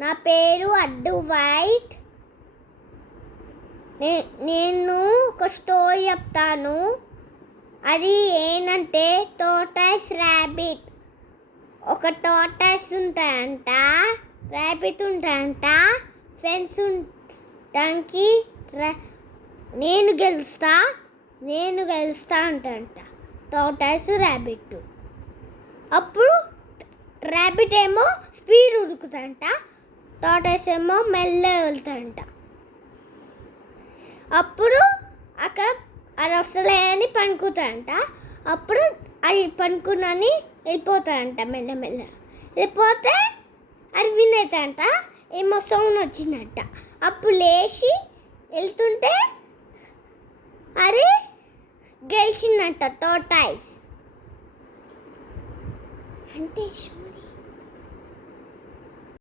నా పేరు అడ్డు వైట్. నేను ఒక స్టోరీ చెప్తాను. అది ఏంటంటే టోర్టాయిస్ ర్యాబిట్. ఒక టోర్టాయిస్ ఉంటాయంట, ర్యాబిట్ ఉంటాయంట. ఫ్రెండ్స్ ఉండడానికి నేను గెలుస్తా అంటంట టోర్టాయిస్ ర్యాబిట్. అప్పుడు ర్యాబిట్ ఏమో స్పీడ్ ఉరుకుతంట, టోర్టాయిస్ ఏమో మెల్లగా వెళ్తాడంట. అప్పుడు అక్కడ అది వస్తలేదని పనుకుంటాడంట. అప్పుడు అది పనుకున్నని వెళ్ళిపోతాడంట, మెల్లమెల్ల వెళ్ళిపోతే అది విన్ అవుతాడంట. ఏమో సౌండ్ వచ్చిందంట. అప్పుడు లేచి వెళ్తుంటే అది గెలిచిందంట టోర్టాయిస్. అంటే